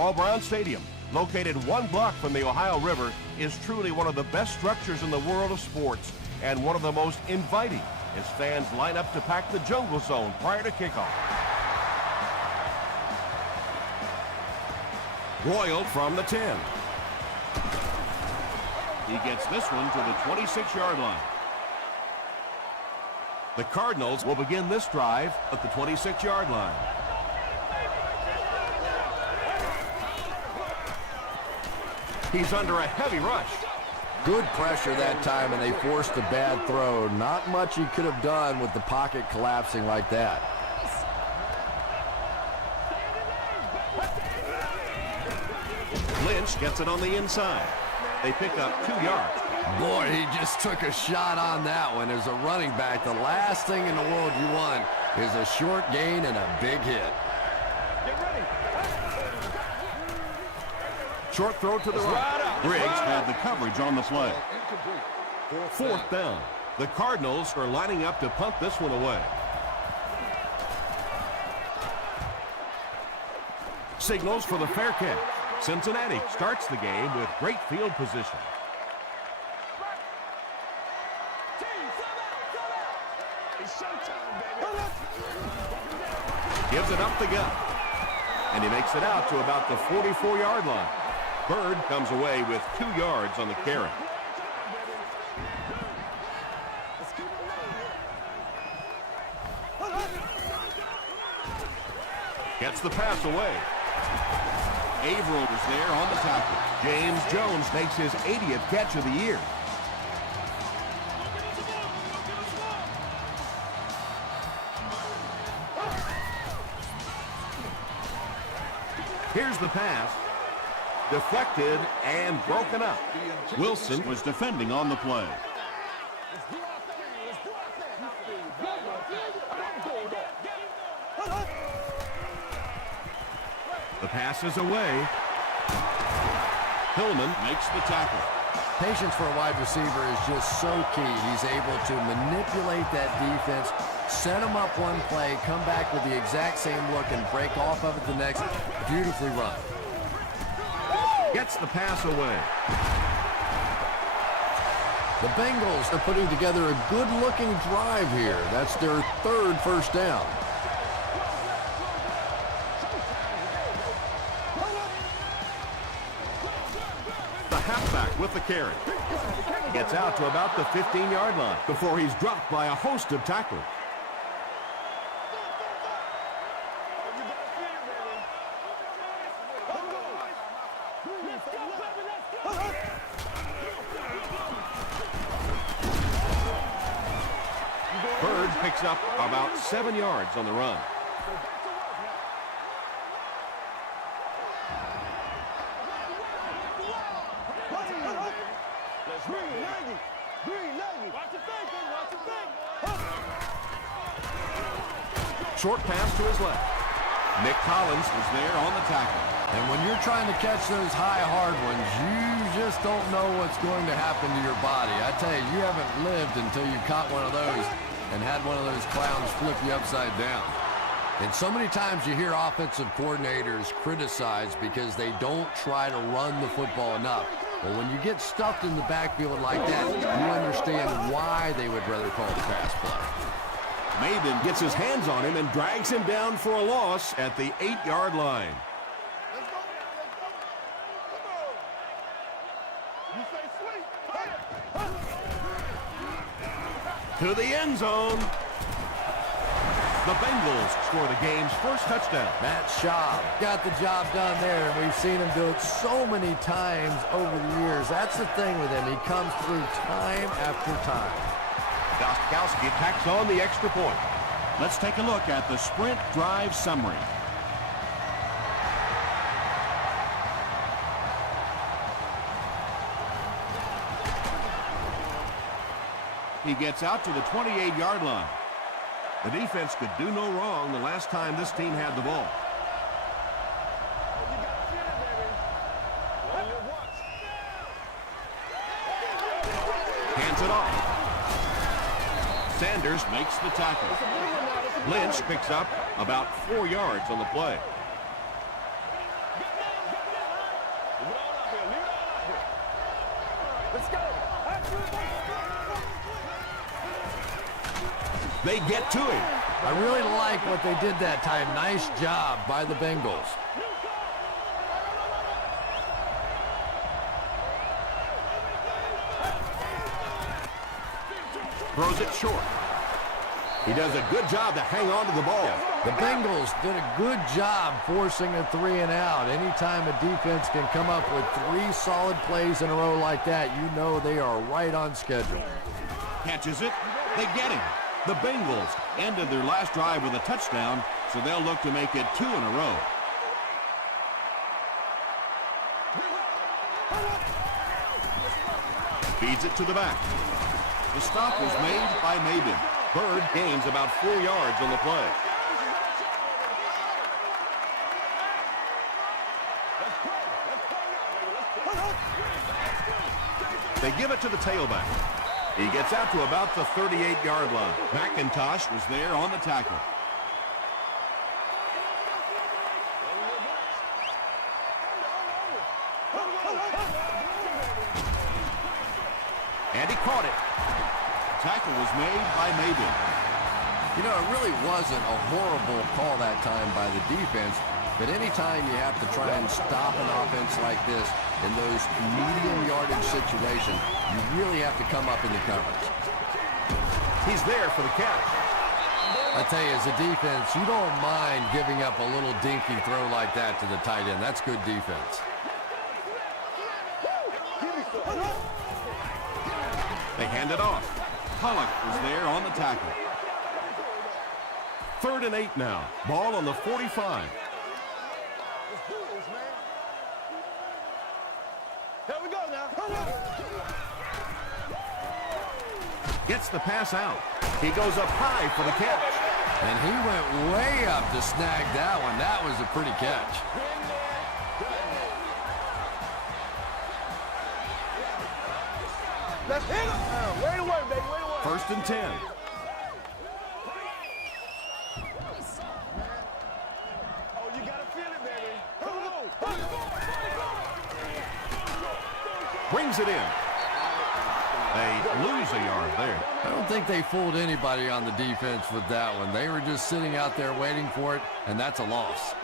Paul Brown Stadium, located 1 block from the Ohio River, is truly one of the best structures in the world of sports and one of the most inviting as fans line up to pack the jungle zone prior to kickoff. Royal from the 10. He gets this one to the 26-yard line. The Cardinals will begin this drive at the 26-yard line. He's under a heavy rush. Good pressure that time, and they forced a bad throw. Not much he could have done with the pocket collapsing like that. Lynch gets it on the inside. They pick up 2 yards. Boy, he just took a shot on that one. As a running back, the last thing in the world you want is a short gain and a big hit. Get ready. Short throw to the right. Briggs had the coverage on the play. 4th down. The Cardinals are lining up to punt this one away. Signals for the fair catch. Cincinnati starts the game with great field position. Gives it up the gut. And he makes it out to about the 44-yard line. Bird comes away with 2 yards on the carry. Gets the pass away. Averill is there on the tackle. James Jones makes his 80th catch of the year. Here's the pass. Deflected and broken up. Wilson was defending on the play. The pass is away. Hillman makes the tackle. Patience for a wide receiver is just so key. He's able to manipulate that defense, set him up one play, come back with the exact same look, and break off of it the next. Beautifully run. Gets the pass away. The Bengals are putting together a good-looking drive here. That's their 3rd first down. Halfback with the carry. Gets out to about the 15-yard line before he's dropped by a host of tacklers. Bird picks up about 7 yards on the run. Short pass to his left. Nick Collins is there on the tackle. And when you're trying to catch those high, hard ones, you just don't know what's going to happen to your body. I tell you, you haven't lived until you caught one of those and had one of those clowns flip you upside down. And so many times you hear offensive coordinators criticized because they don't try to run the football enough. Well, when you get stuffed in the backfield like that, you understand why they would rather call the pass play. Maben gets his hands on him and drags him down for a loss at the 8-yard line. To the end zone. The Bengals score the game's first touchdown. Matt Schaub got the job done there, and we've seen him do it so many times over the years. That's the thing with him. He comes through time after time. Gostkowski tacks on the extra point. Let's take a look at the sprint drive summary. He gets out to the 28-yard line. The defense could do no wrong the last time this team had the ball. Hands it off. Sanders makes the tackle. Lynch picks up about 4 yards on the play. They get to him. I really like what they did that time. Nice job by the Bengals. Throws it short. He does a good job to hang on to the ball. The Bengals did a good job forcing a 3 and out. Anytime a defense can come up with 3 solid plays in a row like that, you know they are right on schedule. Catches it. They get him. The Bengals ended their last drive with a touchdown, so they'll look to make it 2 in a row. Feeds it to the back. The stop was made by Maben. Bird gains about 4 yards on the play. They give it to the tailback. He gets out to about the 38-yard line. McIntosh was there on the tackle. And he caught it. Tackle was made by Maben. You know, it really wasn't a horrible call that time by the defense, but anytime you have to try and stop an offense like this in those medium yardage situations, you really have to come up in the coverage. He's there for the catch. I tell you, as a defense, you don't mind giving up a little dinky throw like that to the tight end. That's good defense. They hand it off. Pollock was there on the tackle. 3rd and 8 now. Ball on the 45. Here we go now. Gets the pass out. He goes up high for the catch. And he went way up to snag that one. That was a pretty catch. Let's hit him. Way to work, baby. Way to work. 1st and 10. Oh, you gotta feel it, baby. Brings it in. They lose a yard there. I don't think they fooled anybody on the defense with that one. They were just sitting out there waiting for it, and that's a loss.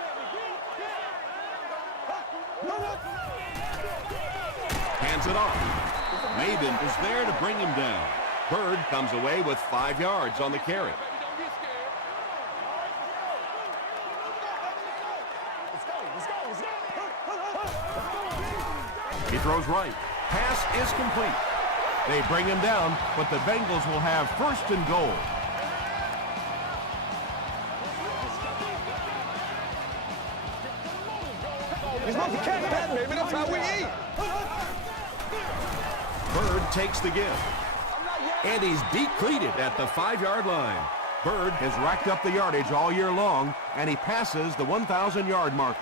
Hands it off. Maben is there to bring him down. Bird comes away with 5 yards on the carry. He throws right. Pass is complete. They bring him down, but the Bengals will have 1st and goal. It's not the cat back, baby. That's how we eat. Bird takes the give. And he's deep-cleated at the 5-yard line. Bird has racked up the yardage all year long, and he passes the 1,000-yard marker.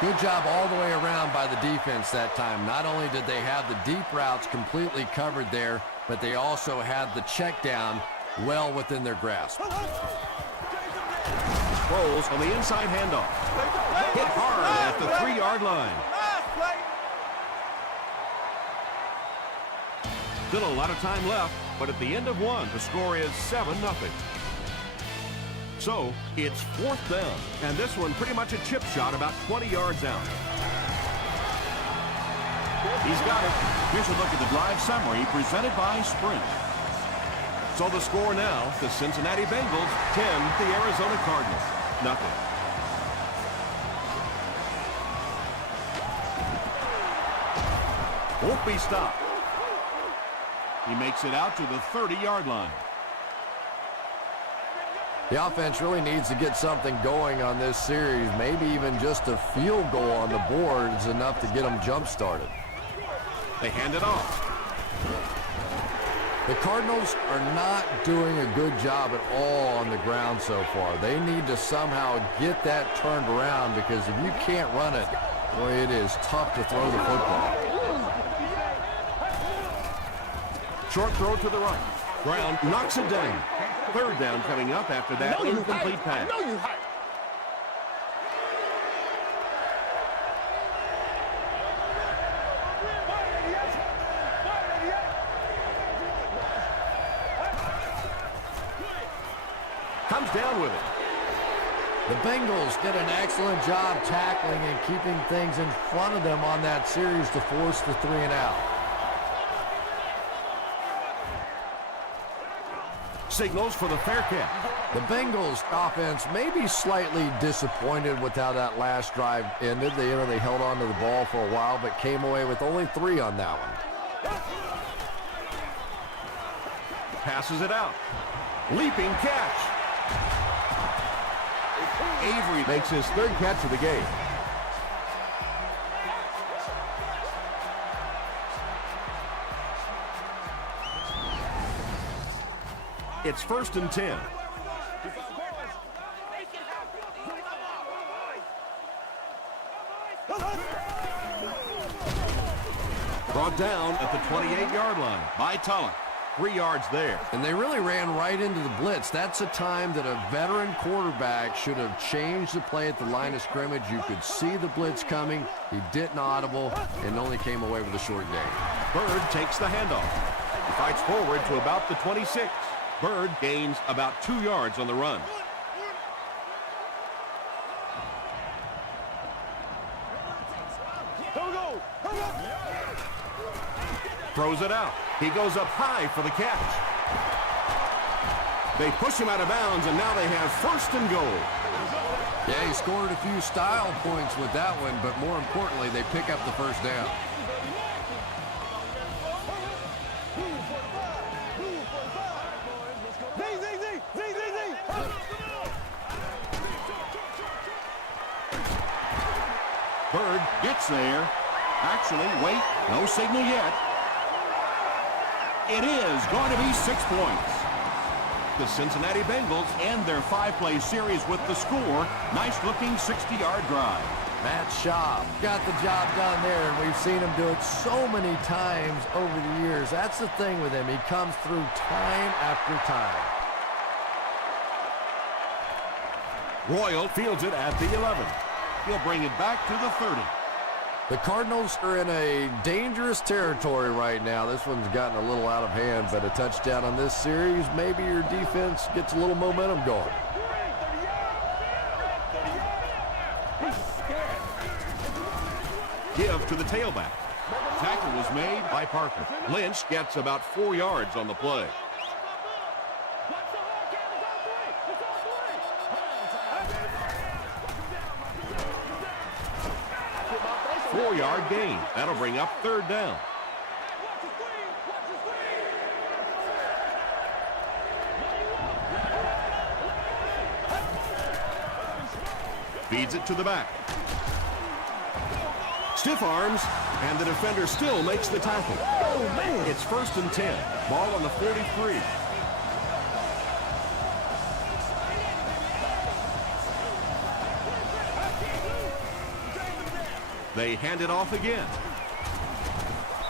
Good job all the way around by the defense that time. Not only did they have the deep routes completely covered there, but they also had the check down well within their grasp. Rolls on the inside handoff. Hit hard at the 3-yard line. Still a lot of time left, but at the end of 1, the score is 7-0. So, it's 4th down, and this one pretty much a chip shot about 20 yards out. He's got it. Here's a look at the drive summary presented by Sprint. So the score now, the Cincinnati Bengals 10, the Arizona Cardinals nothing. Won't be stopped. He makes it out to the 30-yard line. The offense really needs to get something going on this series. Maybe even just a field goal on the board is enough to get them jump-started. They hand it off. The Cardinals are not doing a good job at all on the ground so far. They need to somehow get that turned around, because if you can't run it, boy, it is tough to throw the football. Short throw to the right. Brown knocks it down. Third down coming up after that incomplete pass. I know you hype. Comes down with it. The Bengals did an excellent job tackling and keeping things in front of them on that series to force the 3-and-out. Signals for the fair catch. The Bengals offense may be slightly disappointed with how that last drive ended. They held on to the ball for a while, but came away with only 3 on that one. Passes it out. Leaping catch. Avery makes his 3rd catch of the game. It's 1st and 10. Brought down at the 28-yard line by Tulloch. 3 yards there. And they really ran right into the blitz. That's a time that a veteran quarterback should have changed the play at the line of scrimmage. You could see the blitz coming. He didn't audible and only came away with a short gain. Bird takes the handoff. He fights forward to about the 26. Bird gains about 2 yards on the run. Throws it out. He goes up high for the catch. They push him out of bounds, and now they have 1st and goal. Yeah, he scored a few style points with that one, but more importantly, they pick up the 1st down. Bird gets there. Actually, wait, no signal yet. It is going to be 6 points. The Cincinnati Bengals end their 5-play series with the score. Nice-looking 60-yard drive. Matt Schaub got the job done there, and we've seen him do it so many times over the years. That's the thing with him. He comes through time after time. Royal fields it at the 11. He'll bring it back to the 30. The Cardinals are in a dangerous territory right now. This one's gotten a little out of hand, but a touchdown on this series, maybe your defense gets a little momentum going. Give to the tailback. Tackle was made by Parker. Lynch gets about 4 yards on the play. 4-yard gain. That'll bring up 3rd down. Feeds it to the back. Stiff arms, and the defender still makes the tackle. Oh, man. It's 1st and 10. Ball on the 43. They hand it off again.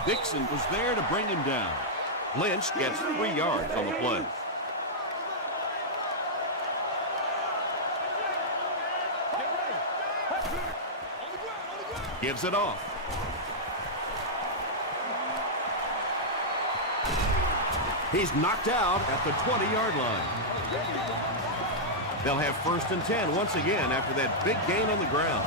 Dixon was there to bring him down. Lynch gets 3 yards on the play. Gives it off. He's knocked out at the 20-yard line. They'll have 1st and 10 once again after that big gain on the ground.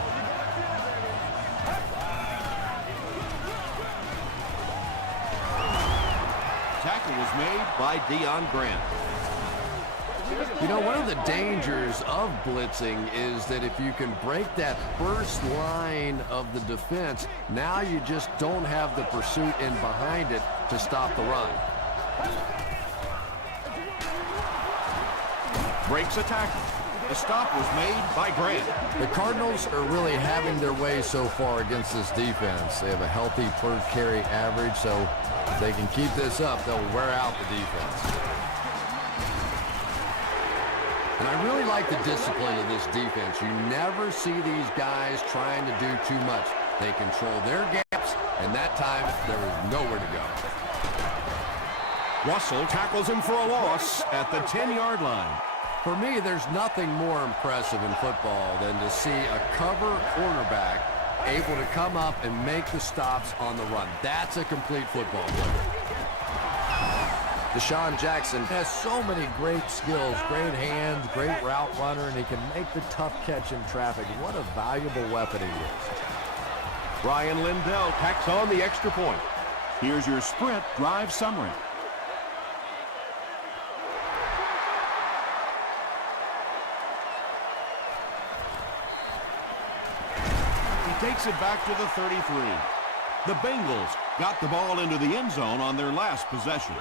Tackle was made by Deion Grant. You know, one of the dangers of blitzing is that if you can break that first line of the defense, now you just don't have the pursuit in behind it to stop the run. Breaks a tackle. The stop was made by Grant. The Cardinals are really having their way so far against this defense. They have a healthy per carry average, so if they can keep this up, they'll wear out the defense. And I really like the discipline of this defense. You never see these guys trying to do too much. They control their gaps, and that time there was nowhere to go. Russell tackles him for a loss at the 10-yard line. For me, there's nothing more impressive in football than to see a cover quarterback able to come up and make the stops on the run. That's a complete football player. Deshaun Jackson has so many great skills, great hands, great route runner, and he can make the tough catch in traffic. What a valuable weapon he is. Ryan Lindell tacks on the extra point. Here's your sprint drive summary. He takes it back to the 33. The Bengals got the ball into the end zone on their last possession.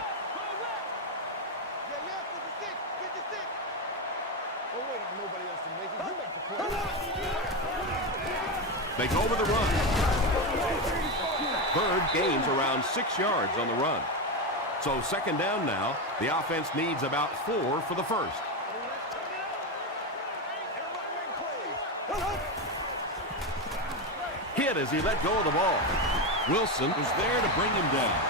They go with the run. Bird gains around 6 yards on the run. So second down now. The offense needs about 4 for the first. Hit as he let go of the ball. Wilson was there to bring him down.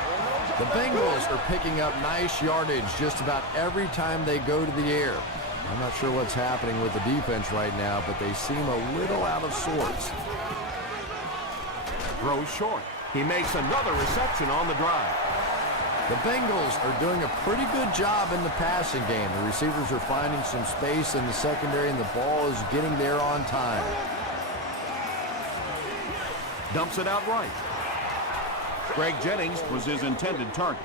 The Bengals are picking up nice yardage just about every time they go to the air. I'm not sure what's happening with the defense right now, but they seem a little out of sorts. Throws short. He makes another reception on the drive. The Bengals are doing a pretty good job in the passing game. The receivers are finding some space in the secondary, and the ball is getting there on time. Dumps it out right. Greg Jennings was his intended target.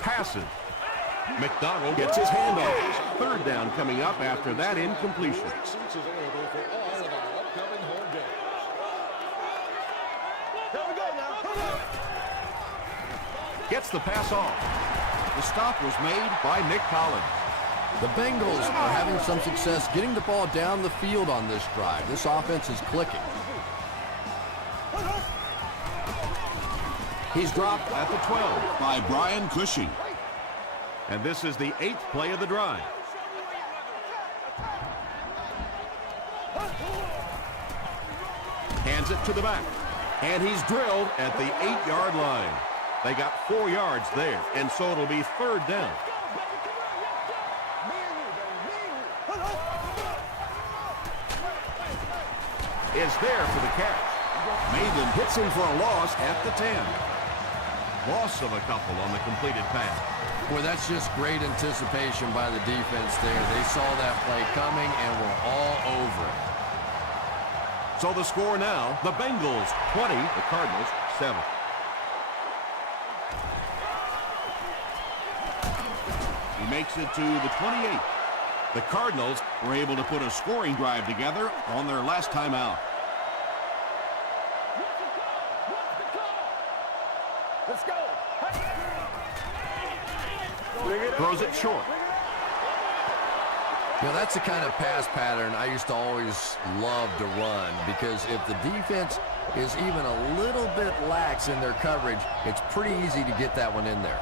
Passes. McDonald gets his hand off. Third down coming up after that incompletion. Gets the pass off. The stop was made by Nick Collins. The Bengals are having some success getting the ball down the field on this drive. This offense is clicking. He's dropped at the 12 By Brian Cushing. And this is the 8th play of the drive. Hands it to the back. And he's drilled at the 8-yard line. They got 4 yards there, and so it'll be third down. Is there for the catch. Maven hits him for a loss at the 10. Loss of a couple on the completed pass. Boy, that's just great anticipation by the defense there. They saw that play coming and were all over it. So the score now, the Bengals 20, the Cardinals 7. He makes it to the 28. The Cardinals were able to put a scoring drive together on their last time out. Let's go. Throws it short. You know, that's the kind of pass pattern I used to always love to run, because if the defense is even a little bit lax in their coverage, it's pretty easy to get that one in there.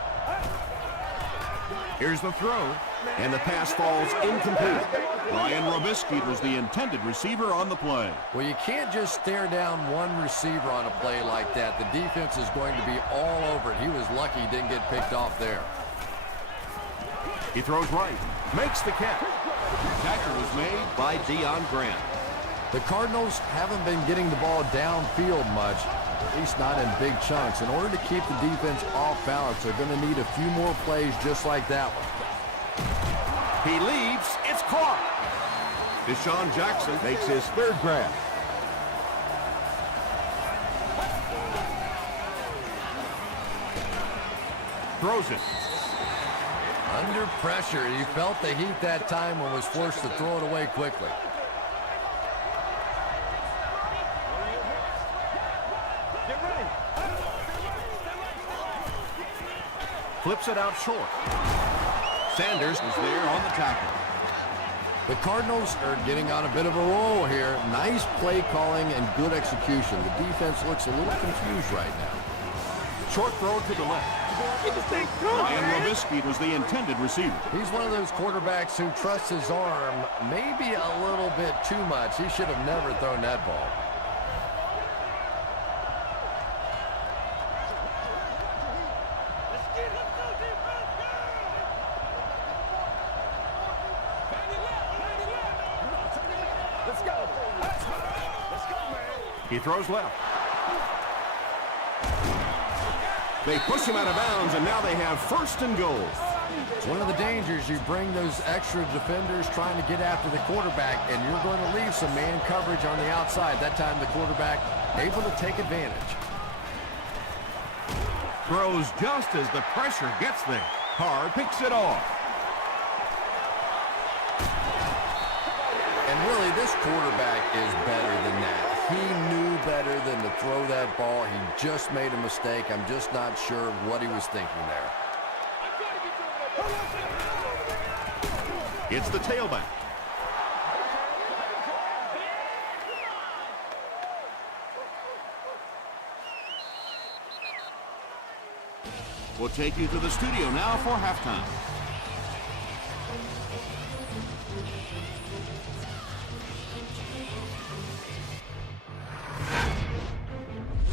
Here's the throw, and the pass falls incomplete. Ryan Robisky was the intended receiver on the play. Well, you can't just stare down one receiver on a play like that. The defense is going to be all over it. He was lucky he didn't get picked off there. He throws right, makes the catch. Tackle was made by Deion Grant. The Cardinals haven't been getting the ball downfield much, at least not in big chunks. In order to keep the defense off balance, they're going to need a few more plays just like that one. He leaves, it's caught. Deshaun Jackson makes his third grab. Throws it. Under pressure, he felt the heat that time and was forced to throw it away quickly. Flips it out short. Sanders is there on the tackle. The Cardinals are getting on a bit of a roll here. Nice play calling and good execution. The defense looks a little confused right now. Short throw to the left. Ryan Robisky was the intended receiver. He's one of those quarterbacks who trusts his arm maybe a little bit too much. He should have never thrown that ball. He throws left. They push him out of bounds, and now they have first and goal. It's one of the dangers. You bring those extra defenders trying to get after the quarterback, and you're going to leave some man coverage on the outside. That time the quarterback able to take advantage. Throws just as the pressure gets there. Carr picks it off. And really, this quarterback is better than that. He knew better than to throw that ball. He just made a mistake. I'm just not sure what he was thinking there. It's the tailback. We'll take you to the studio now for halftime.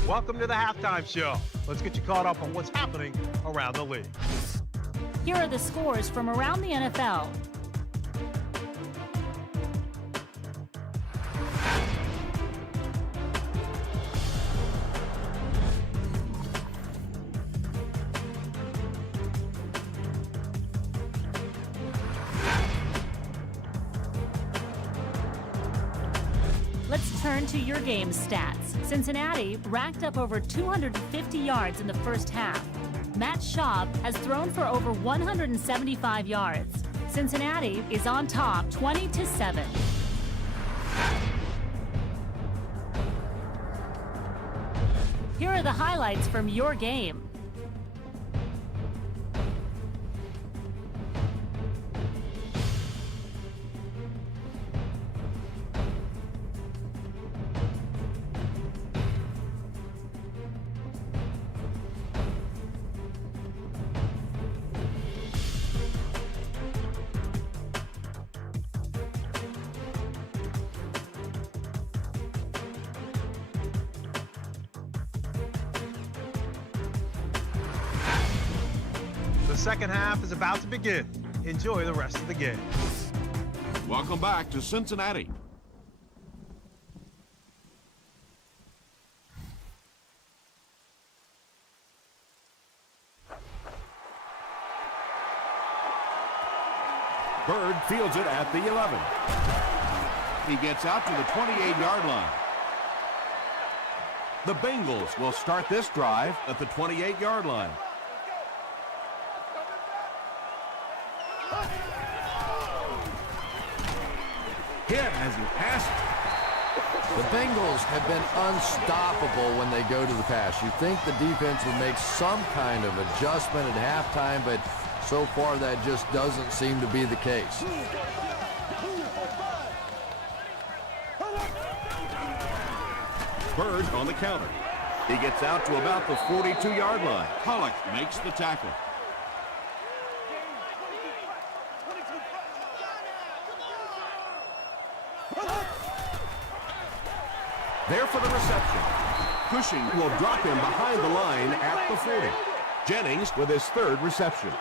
Welcome to the halftime show. Let's get you caught up on what's happening around the league. Here are the scores from around the NFL. Let's turn to your game stats. Cincinnati racked up over 250 yards in the first half. Matt Schaub has thrown for over 175 yards. Cincinnati is on top 20-7. Here are the highlights from your game. The second half is about to begin. Enjoy the rest of the game. Welcome back to Cincinnati. Bird fields it at the 11. He gets out to the 28-yard line. The Bengals will start this drive at the 28-yard line. Hit as he passes. The Bengals have been unstoppable when they go to the pass. You think the defense would make some kind of adjustment at halftime, but so far that just doesn't seem to be the case. Bird on the counter. He gets out to about the 42-yard line. Pollock makes the tackle. There for the reception. Cushing will drop him behind the line at the 40. Jennings with his third reception.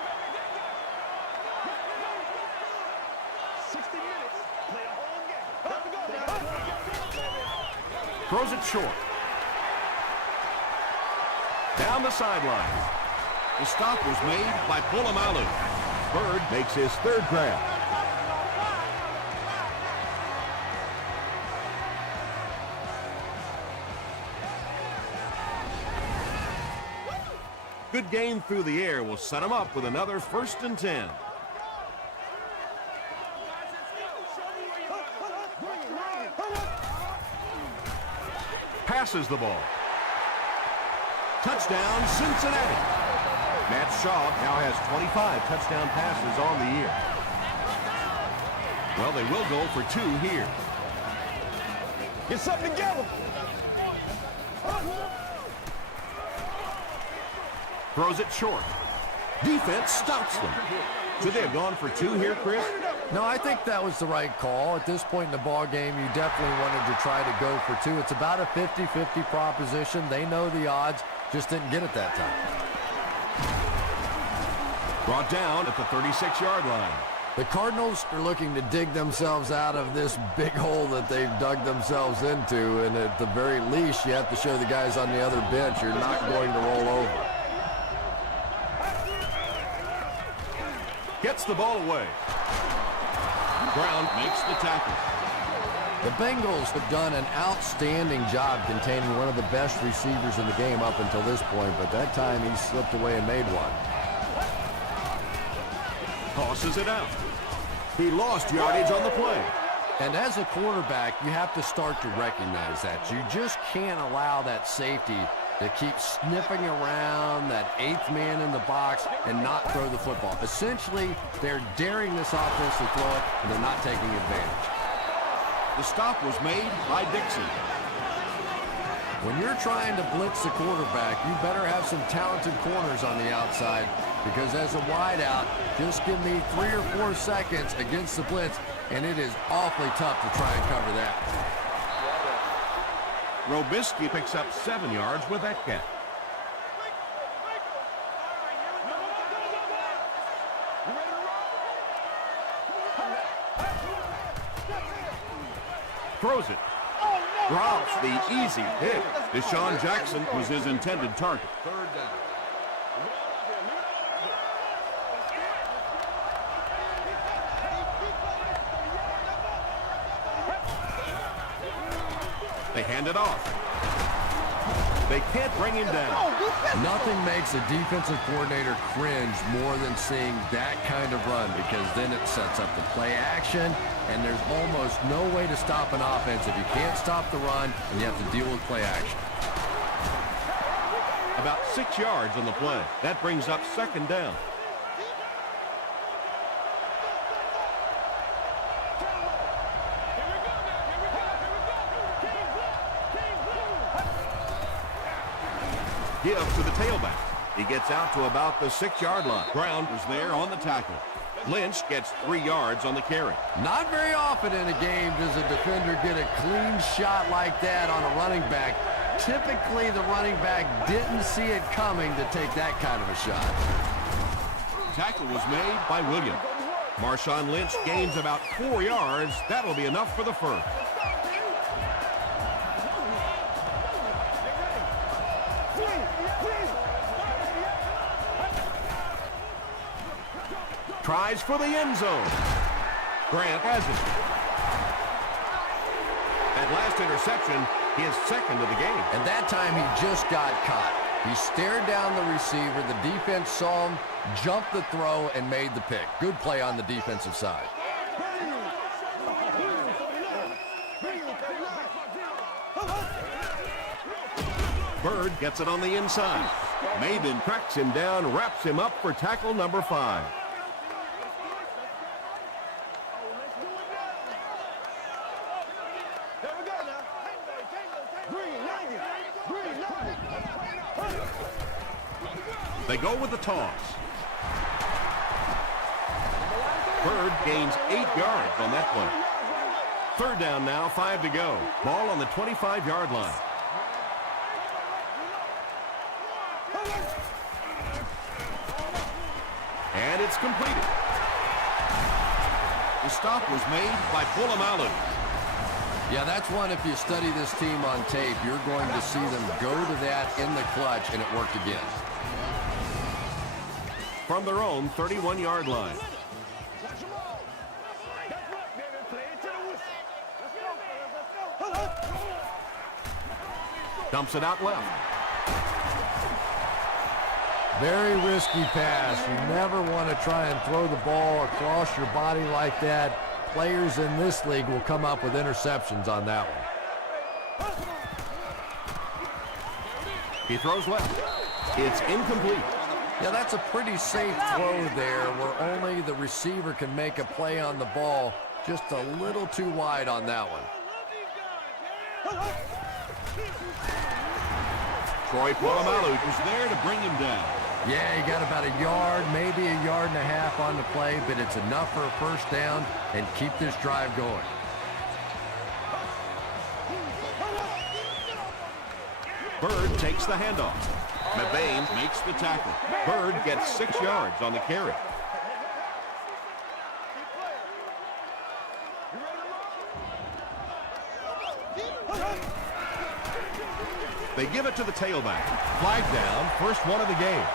60 minutes, play a whole game. Throws it short. Down the sideline. The stop was made by Polamalu. Bird makes his third grab. Good gain through the air will set him up with another 1st and 10. Passes the ball. Touchdown, Cincinnati. Matt Schaub now has 25 touchdown passes on the year. Well, they will go for 2 here. Get something together. Throws it short. Defense stops them. Should they have gone for 2 here, Chris? No, I think that was the right call. At this point in the ball game, you definitely wanted to try to go for 2. It's about a 50-50 proposition. They know the odds, just didn't get it that time. Brought down at the 36-yard line. The Cardinals are looking to dig themselves out of this big hole that they've dug themselves into, and at the very least, you have to show the guys on the other bench you're not going to roll over. Gets the ball away. Brown makes the tackle. The Bengals have done an outstanding job containing one of the best receivers in the game up until this point, but that time he slipped away and made one. Tosses it out. He lost yardage on the play. And as a quarterback, you have to start to recognize that. You just can't allow that safety to keep sniffing around that 8th man in the box and not throw the football. Essentially, they're daring this offense to throw it, and they're not taking advantage. The stop was made by Dixon. When you're trying to blitz the quarterback, you better have some talented corners on the outside, because as a wideout, just give me 3 or 4 seconds against the blitz, and it is awfully tough to try and cover that. Robisky picks up 7 yards with that catch. Throws it. Drops the easy hit. Deshaun Jackson was his intended target. 3rd down. They hand it off. They can't bring him down. Nothing makes a defensive coordinator cringe more than seeing that kind of run, because then it sets up the play action, and there's almost no way to stop an offense if you can't stop the run and you have to deal with play action. About 6 yards on the play. That brings up 2nd down. Give to the tailback. He gets out to about the 6-yard line. Brown was there on the tackle. Lynch gets 3 yards on the carry. Not very often in a game does a defender get a clean shot like that on a running back. Typically, the running back didn't see it coming to take that kind of a shot. Tackle was made by Williams. Marshawn Lynch gains about 4 yards. That'll be enough for the first. Tries for the end zone. Grant has it. That last interception, his 2nd of the game. And that time he just got caught. He stared down the receiver. The defense saw him, jumped the throw, and made the pick. Good play on the defensive side. Bird gets it on the inside. Maben tracks him down, wraps him up for tackle number 5. They go with the toss. Bird gains 8 yards on that play. 3rd down now, 5 to go. Ball on the 25-yard line. And it's completed. The stop was made by Polamalu. Yeah, that's one, if you study this team on tape, you're going to see them go to that in the clutch, and it worked again. From their own 31-yard line. Dumps it out left. Very risky pass. You never want to try and throw the ball across your body like that. Players in this league will come up with interceptions on that one. He throws left. It's incomplete. Yeah, that's a pretty safe throw there, where only the receiver can make a play on the ball. Just a little too wide on that one. Troy Polamalu was there to bring him down. Yeah, he got about a yard, maybe a yard and a half on the play, but it's enough for a first down and keep this drive going. Bird takes the handoff. Mebane makes the tackle. Bird gets 6 yards on the carry. They give it to the tailback. Flag down, first one of the game.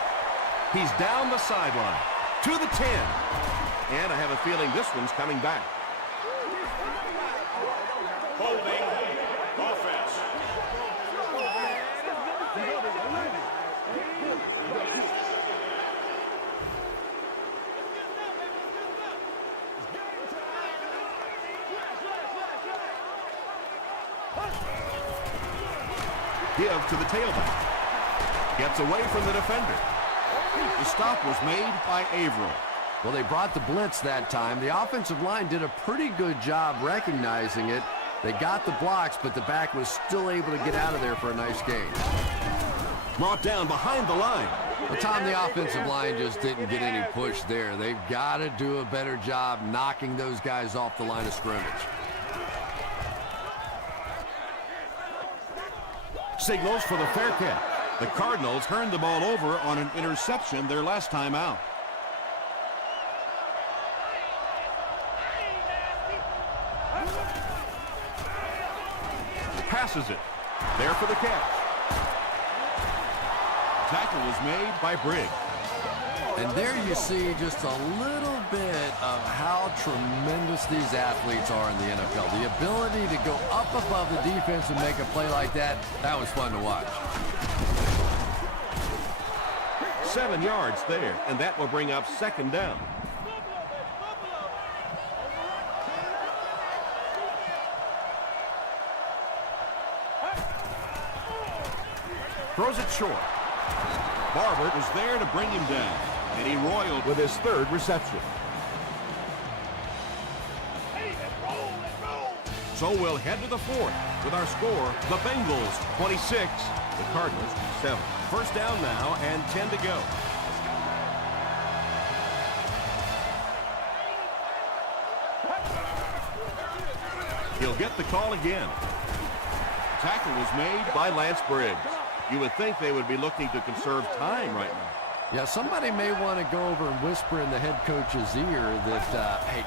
He's down the sideline to the 10. And I have a feeling this one's coming back. Holding offense. Give to the tailback. Gets away from the defender. The stop was made by Averill. Well, they brought the blitz that time. The offensive line did a pretty good job recognizing it. They got the blocks, but the back was still able to get out of there for a nice gain. Brought down behind the line. But Tom, the offensive line just didn't get any push there. They've got to do a better job knocking those guys off the line of scrimmage. Signals for the fair catch. The Cardinals turned the ball over on an interception their last time out. Passes it. There for the catch. Tackle was made by Briggs. And there you see just a little bit of how tremendous these athletes are in the NFL. The ability to go up above the defense and make a play like that, that was fun to watch. 7 yards there, and that will bring up second down. Throws it short. Barber was there to bring him down, and he roiled with his third reception. So we'll head to the fourth with our score, the Bengals 26, the Cardinals 7. First down now and 10 to go. He'll get the call again. Tackle was made by Lance Briggs. You would think they would be looking to conserve time right now. Yeah, somebody may want to go over and whisper in the head coach's ear that, hey,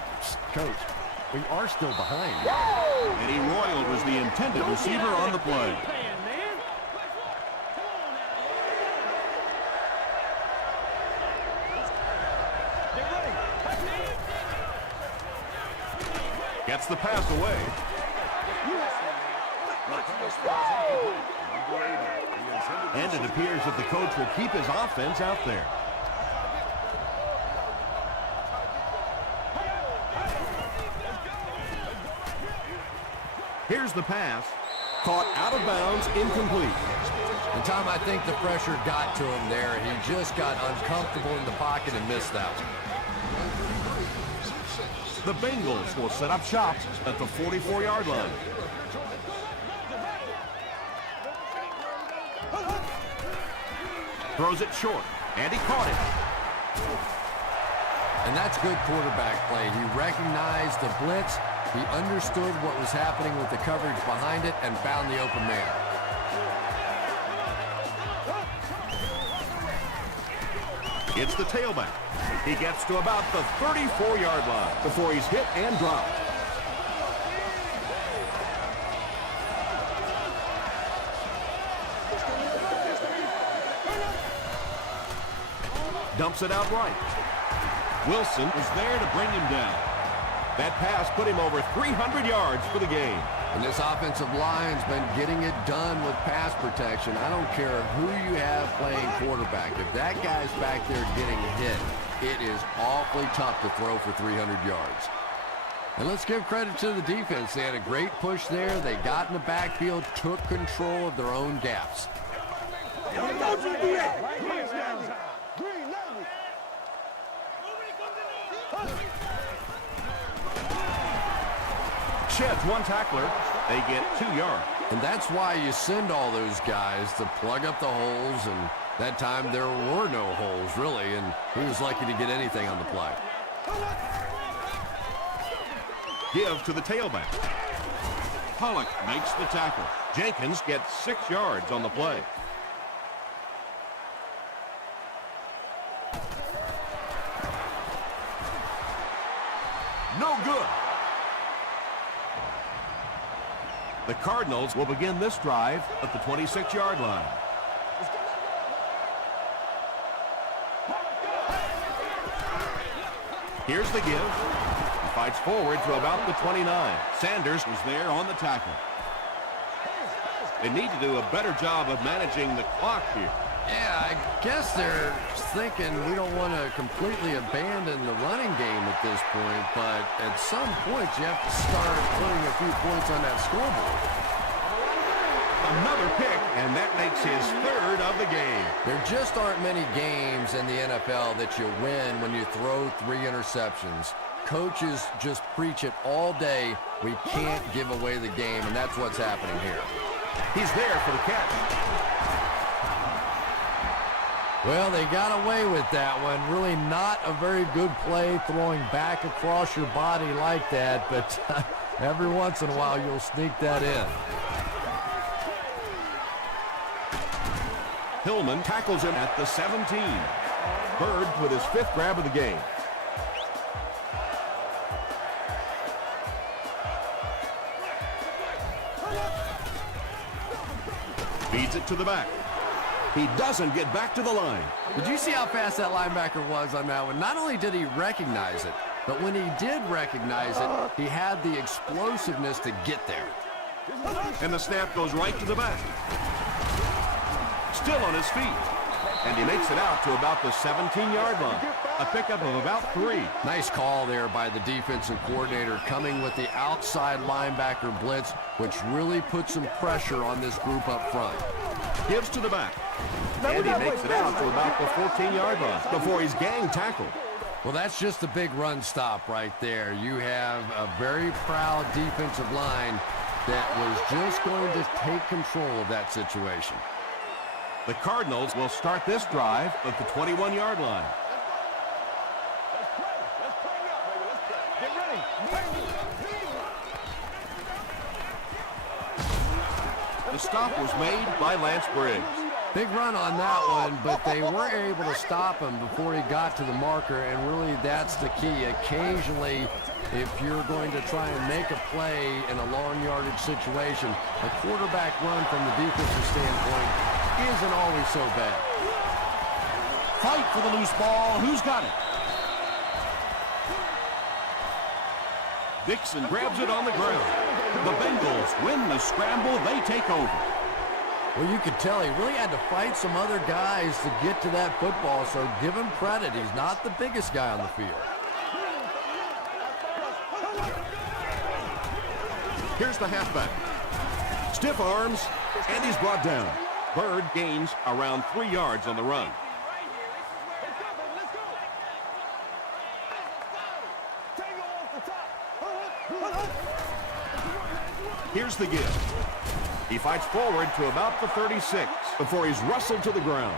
coach, we are still behind. And he roiled was the intended receiver on the play. Gets the pass away. And it appears that the coach will keep his offense out there. Here's the pass. Caught out of bounds, incomplete. And Tom, I think the pressure got to him there. He just got uncomfortable in the pocket and missed that one. The Bengals will set up shop at the 44-yard line. Throws it short, and he caught it. And that's good quarterback play. He recognized the blitz, he understood what was happening with the coverage behind it, and found the open man. It's the tailback. He gets to about the 34-yard line before he's hit and dropped. Dumps it out right. Wilson was there to bring him down. That pass put him over 300 yards for the game. And this offensive line's been getting it done with pass protection. I don't care who you have playing quarterback. If that guy's back there getting hit, it is awfully tough to throw for 300 yards. And let's give credit to the defense. They had a great push there. They got in the backfield, took control of their own gaps. Sheds one tackler. They get 2 yards. And that's why you send all those guys to plug up the holes and That time there were no holes, really, and he was lucky to get anything on the play. Give to the tailback. Pollock makes the tackle. Jenkins gets 6 yards on the play. No good. The Cardinals will begin this drive at the 26-yard line. Here's the give. He fights forward to about the 29. Sanders was there on the tackle. They need to do a better job of managing the clock here. Yeah, I guess they're thinking we don't want to completely abandon the running game at this point, but at some point you have to start putting a few points on that scoreboard. Another pick, and that makes his 3rd of the game. There just aren't many games in the NFL that you win when you throw 3 interceptions. Coaches just preach it all day. We can't give away the game, and that's what's happening here. He's there for the catch. Well, they got away with that one. Really not a very good play throwing back across your body like that, but every once in a while you'll sneak that in. Hillman tackles him at the 17. Bird with his 5th grab of the game. Feeds it to the back. He doesn't get back to the line. Did you see how fast that linebacker was on that one? Not only did he recognize it, but when he did recognize it, he had the explosiveness to get there. And the snap goes right to the back. Still on his feet. And he makes it out to about the 17-yard line. A pickup of about 3. Nice call there by the defensive coordinator, coming with the outside linebacker blitz, which really put some pressure on this group up front. Gives to the back. And he makes it out to about the 14-yard line before he's gang tackled. Well, that's just a big run stop right there. You have a very proud defensive line that was just going to take control of that situation. The Cardinals will start this drive at the 21-yard line. The stop was made by Lance Briggs. Big run on that one, but they were able to stop him before he got to the marker, and really that's the key. Occasionally, if you're going to try and make a play in a long yardage situation, a quarterback run from the defensive standpoint isn't always so bad. Fight for the loose ball. Who's got it? Dixon grabs it on the ground. The Bengals win the scramble. They take over. Well, you could tell he really had to fight some other guys to get to that football, so give him credit. He's not the biggest guy on the field. Here's the halfback. Stiff arms, and he's brought down. Bird gains around 3 yards on the run. Here's the give. He fights forward to about the 36 before he's wrestled to the ground.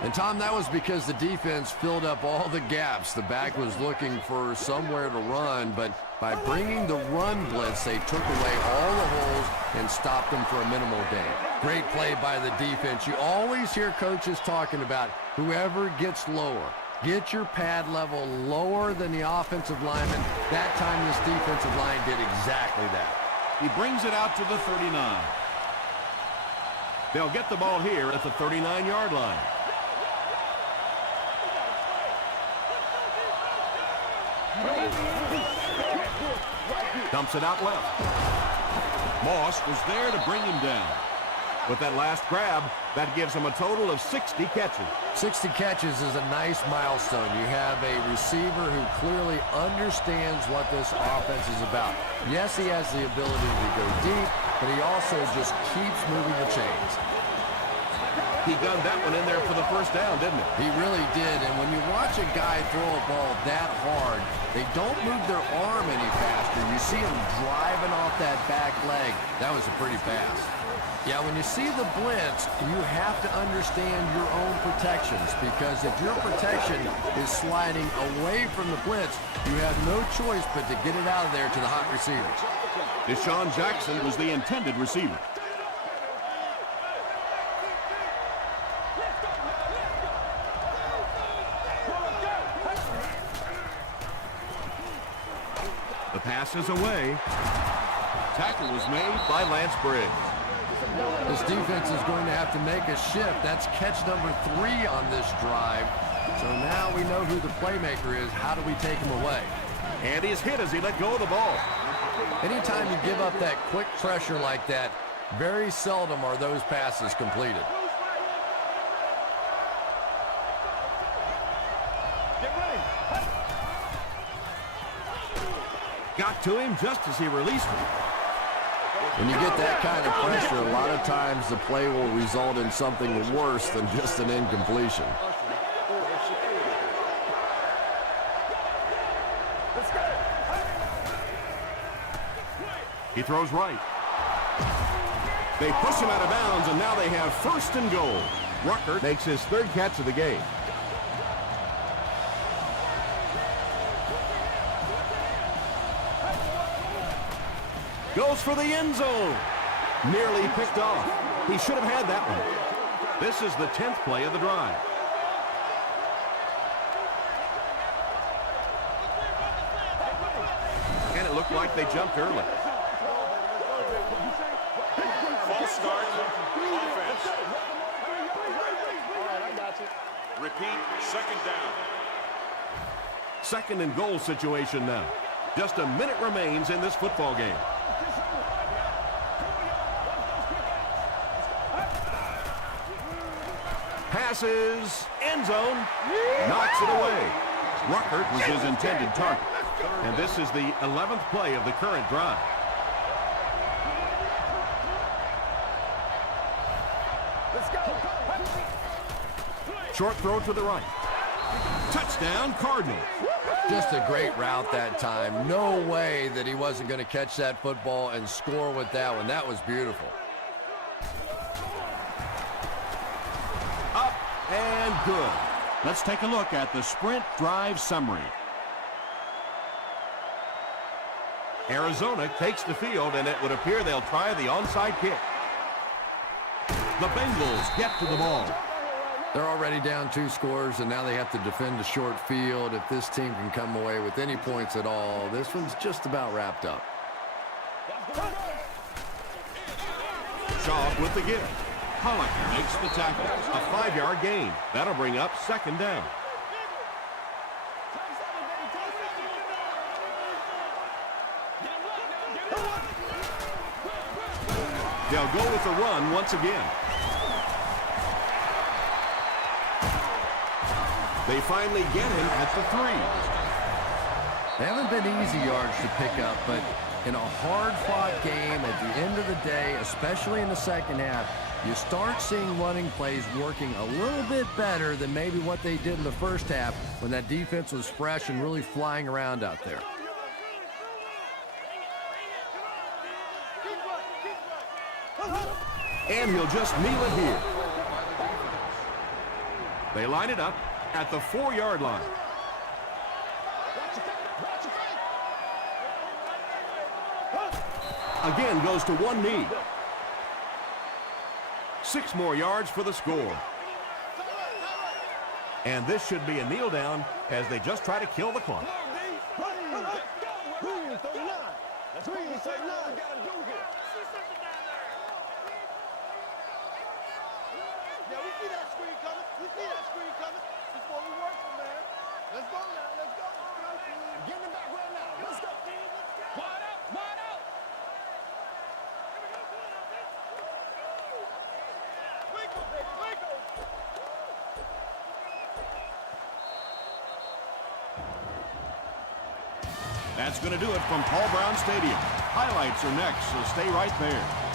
And, Tom, that was because the defense filled up all the gaps. The back was looking for somewhere to run, but by bringing the run blitz, they took away all the holes and stopped them for a minimal gain. Great play by the defense. You always hear coaches talking about whoever gets lower. Get your pad level lower than the offensive lineman. That time this defensive line did exactly that. He brings it out to the 39. They'll get the ball here at the 39-yard line. Dumps it out left. Moss was there to bring him down. With that last grab, that gives him a total of 60 catches. 60 catches is a nice milestone. You have a receiver who clearly understands what this offense is about. Yes, he has the ability to go deep, but he also just keeps moving the chains. He gunned that one in there for the first down, didn't he? He really did, and when you watch a guy throw a ball that hard, they don't move their arm any faster. You see him driving off that back leg. That was a pretty pass. Yeah, when you see the blitz, you have to understand your own protections, because if your protection is sliding away from the blitz, you have no choice but to get it out of there to the hot receivers. Deshaun Jackson was the intended receiver. The pass is away. Tackle was made by Lance Briggs. This defense is going to have to make a shift. That's catch number 3 on this drive. So now we know who the playmaker is. How do we take him away? And he's hit as he let go of the ball. Anytime you give up that quick pressure like that, very seldom are those passes completed. Got to him just as he released him. When you get that kind of pressure, a lot of times the play will result in something worse than just an incompletion. He throws right. They push him out of bounds, and now they have first and goal. Rucker Makes his 3rd catch of the game. goes for the end zone. Nearly picked off. He should have had that one. This is the 10th play of the drive. And it looked like they jumped early. False start. Offense. Repeat. Second down. Second and goal situation now. Just a minute remains in this football game. Passes, end zone, knocks it away. Rucker was his intended target. And this is the 11th play of the current drive. Short throw to the right. Touchdown, Cardinals. Just a great route that time. No way that he wasn't going to catch that football and score with that one. That was beautiful. Up and good. Let's take a look at the sprint drive summary. Arizona takes the field, and it would appear they'll try the onside kick. The Bengals get to the ball. They're already down 2 scores, and now they have to defend a short field. If this team can come away with any points at all, this one's just about wrapped up. Shaw with the give. Pollock makes the tackle. A 5-yard gain. That'll bring up second down. They'll go with the run once again. They finally get him at the 3. They haven't been easy yards to pick up, but in a hard-fought game at the end of the day, especially in the second half, you start seeing running plays working a little bit better than maybe what they did in the first half when that defense was fresh and really flying around out there. And he'll just kneel it here. They line it up at the 4-yard line. Again goes to one knee. 6 more yards for the score. And this should be a kneel down as they just try to kill the clock. That's going to do it from Paul Brown Stadium. Highlights are next, so stay right there.